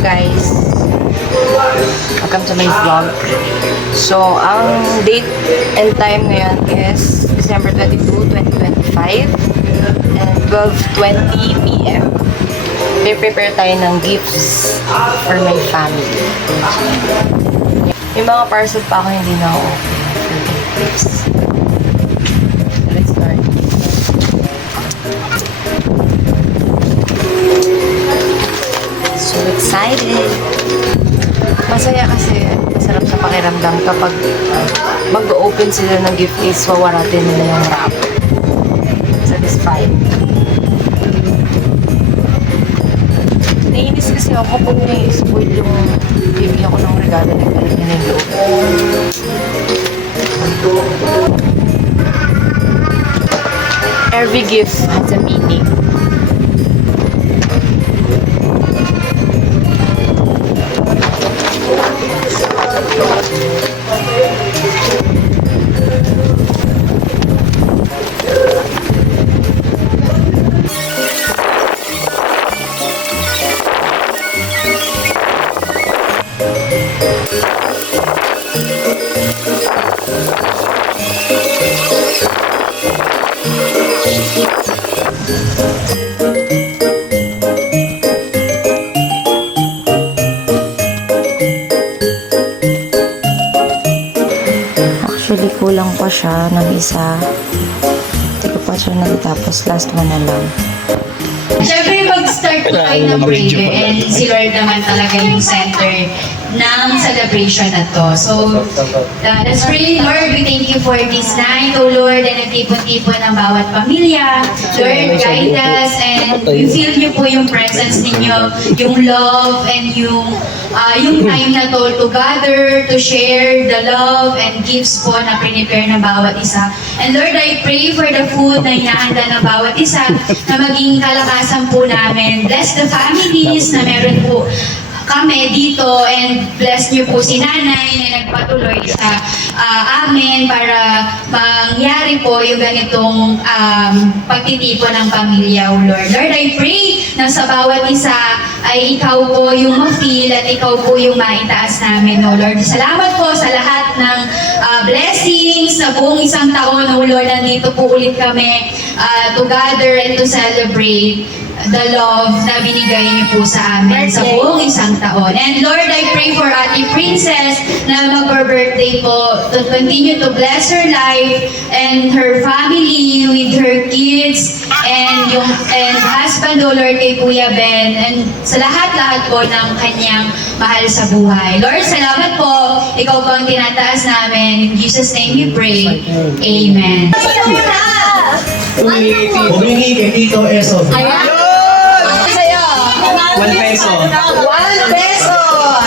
Guys, welcome to my vlog. So, ang date and time ngayon is December 22, 2025 and 12:20 p.m. Prepare tayo ng gifts for my family. May mga parcel pa ako hindi na ako for gifts. So, let's start. So excited! Masaya kasi masarap sa pakiramdam kapag mag-open sila ng gift case, wawaratin nila yung wrap. Satisfied. Naiinis kasi ako kung na-spoil yung bibigyan ko ng regalo na galing niya ng loob. Every gift has a meaning. Actually, kulang pa siya ng isa. Hindi ko pa siya natapos. Last one na lang. Siyempre, mag-start po tayo ng prayer and si Lord naman talaga yung center ng celebration na to. So, let's pray. Lord, we thank you for this night, O Lord, and nagtipon-tipon ng bawat pamilya. Lord, guide us and we feel niyo po yung presence ninyo, yung love and yung time na to gather, to share the love and gifts po na prepare ng bawat isa. And Lord, I pray for the food na inaanda ng bawat isa na maging kalakasan po namin. Bless the families na meron po kami dito and bless niyo po si nanay na nagpatuloy sa amin para mangyari po yung ganitong pagtitipon ng pamilya, O Lord. Lord, I pray na sa bawat isa ay ikaw po yung ma-feel at ikaw po yung maitaas namin, O Lord. Salamat po sa lahat ng blessings sa buong isang taon, O Lord. Nandito po ulit kami to gather and to celebrate the love na binigay niyo po sa amin sa buong isang taon. And Lord, I pray for Ate Princess na mag-birthday po to continue to bless her life and her family with her kids and husband, O Lord, kay Kuya Ben, and sa lahat-lahat po ng kanyang mahal sa buhay. Lord, salamat po. Ikaw po ang tinataas namin. In Jesus' name we pray. Amen. Humingi kay Tito Eso. Ayan. 1 peso. 1 peso!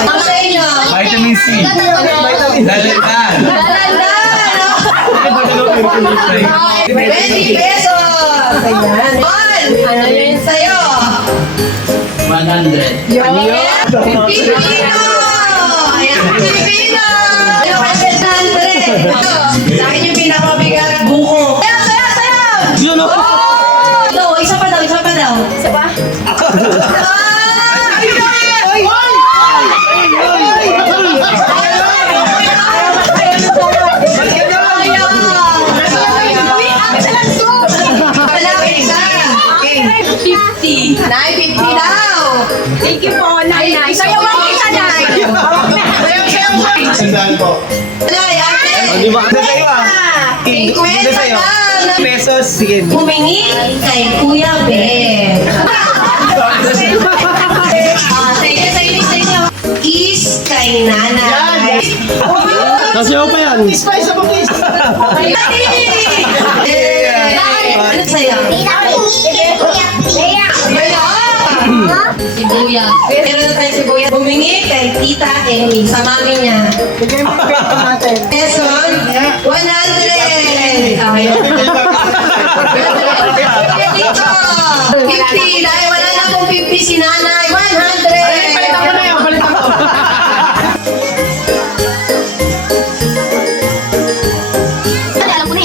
Ang sa inyo? Vitamin C. Dalandan. Dalandan! 20 pesos! Ayan. Ano yun sa'yo? 100. Pilipino! Ayan, Pilipino! 100! Sa akin yung pinakabigat. Buko. Sayaw! Yun o. No, isa pa daw. Isa pa? Nay, 50 daw! Thank you po, Nay. Isayaw mo kita, Nay! Sayaw! Sandaan po. Nay, ate! Di ba? Ano sa'yo ah? 50 sa'yo? na! Pesos, sige. Humingi kay Kuya Ben. Thank you sa inyo. Is kay Nanay. Nasayaw pa yan. Isa pa please. Ano sa'yo? Sibuyas. Pero na tayo sibuyas. Humingi kay Tita Amy sa mami niya. Peso? 100! Ayaw. Dito! 50! Dahil wala na akong 50 si Nanay. 100! Palitan ko na yan. Palitan ko. Alam mo na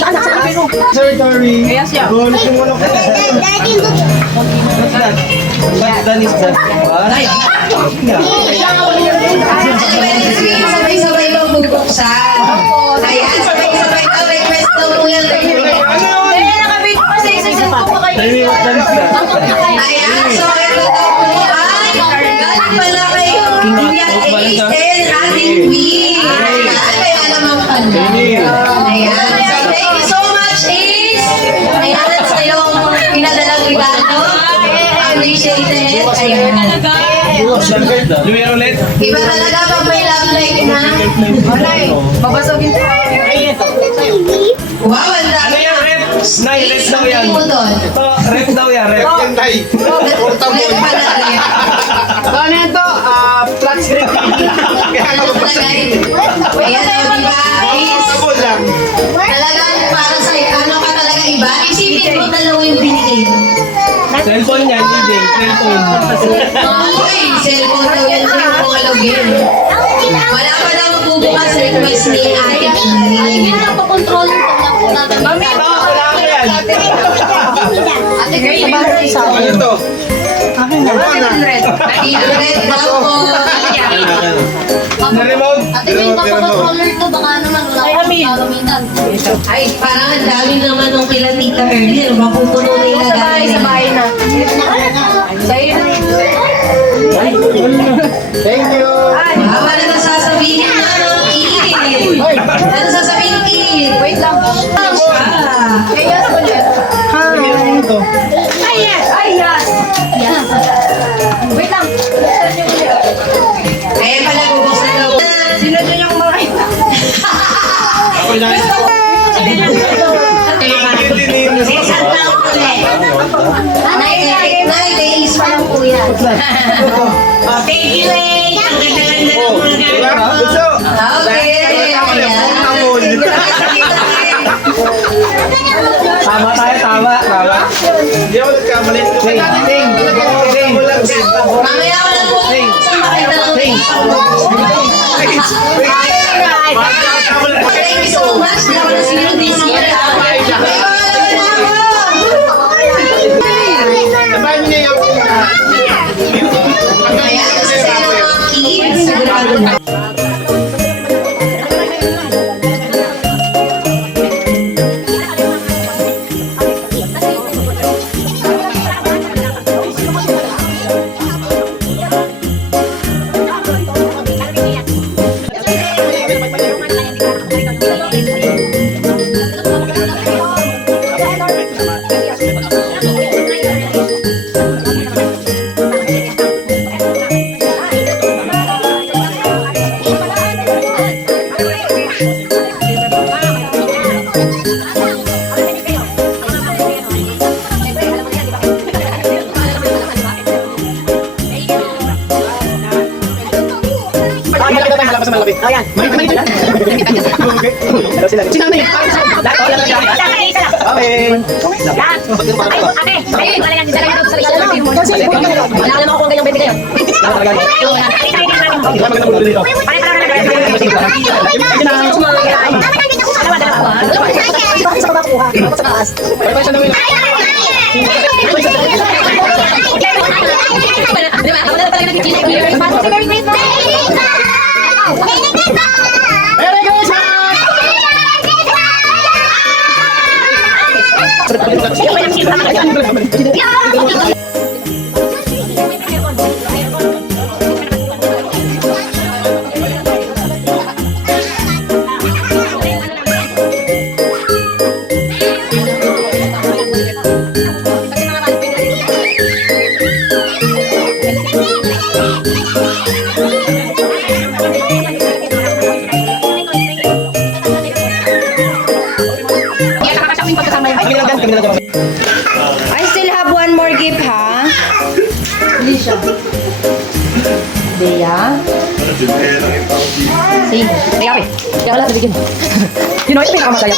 Sir, sorry. Kaya siya. Gulit yung wala ko. What's that? What's that is that? What? Sabay-sabay magbubuksan. Ayan, sabay-sabay ka. Request daw po yan. Ayan, so ito daw po ay galing pala kay Kuya Ace and ating Queen. Ayan, kaya naman pala. Ayan, so thank you so much, Ace. Ayan, at sa iyong pinadalang regalo. Appreciated. Ayan. Lumero ulit. Iba talaga pag may love life na. Babasagin ko. Wow, ang Ano dami. yan, rep? Nay, rep daw yan. Mo doon. Ito, rep daw yan, rep. Yan, tay. Rep pala rin. So, ano yan to? Flat script. Ano talaga eh. Ayan, o, diba? Is, talagang para sa ano ka talaga iba. Isipin mo dalawa yung binigay mo. Cellphone yan, DJ. Cellphone. Uy, cellphone daw yan sa yung mga login. Wala pa daw magbubukas request ni Ate Queen. Mami, wala ka yan. Ate Queen, Ano to? i-red daw po. Na-remote? Ate, may papakontroller to, baka naman wala akong gagamitan. Ay, parang ang dami naman nung kila Tita earlier. Mapupuno na yung lagayan. Sa bahay na. Sa'yo na. Thank you. Bawal na nasasabihin na ng kid. Ano sasabihin ng kid? Wait lang. Kaya ulit. Ano to? Ay, yes! Ay, yes! Yes. Wait lang. Ayan pala, bubos na daw. Sino dyan yung mga ito? Ako na. Season pa lang ulit. Nine days pa lang po yan. Thank you, eh. Ang ganda-ganda ng mga Gusto? Okay. Tama tayo, tama. Tama. Hindi ako nagkamali. Sing, sing. Sing. Mamaya ko lang po. Saan makita ng Thank you so much. Naman na sino this year. Sabahin niyo yung... Kaya kasi sa mga kids, sigurado na. Ayan. Sinama yun. Wala naman ako kung ganyang bebe kayo. I still have one more gift, ha? Alicia. Bea. Sige. Kaya kape. Kaya wala, bibigyan mo. You know, ito yung pinakamasaya.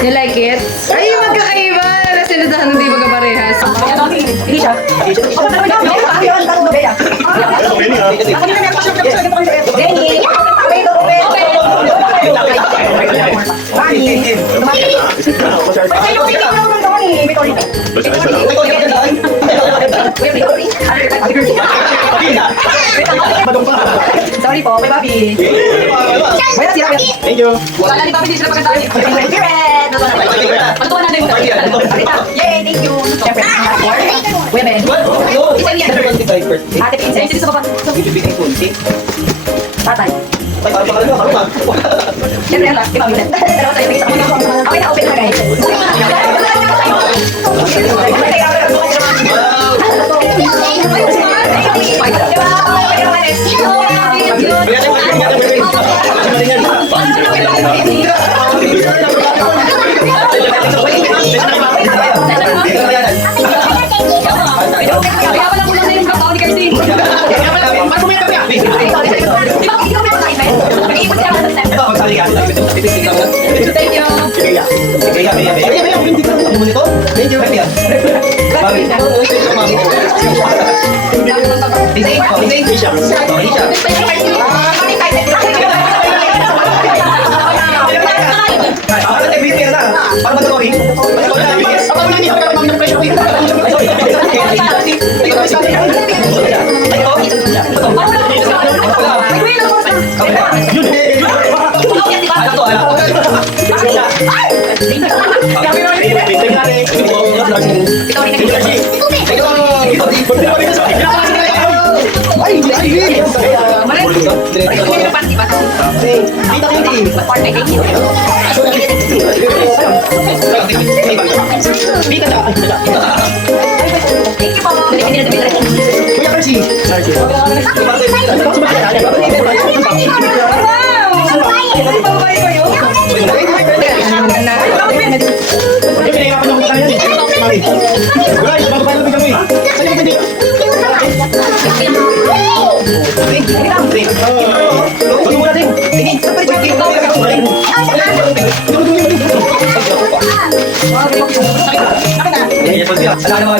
You like it? Ay, magkakaiba. Sinadahan hindi magkaparehas. Alicia. Benny. Sorry po, may Bobby. Wala sila. Thank you. Wala ni Bobby, di sila pagkatali. Matutuwa natin yung yay, thank you. Siyempre, women. Isa niya. Ate Princess, sino pa? Tatay. Siyempre, ala, di Bobby. Pero sa'yo, may isa ka. Okay na, open na guys. Alam mo,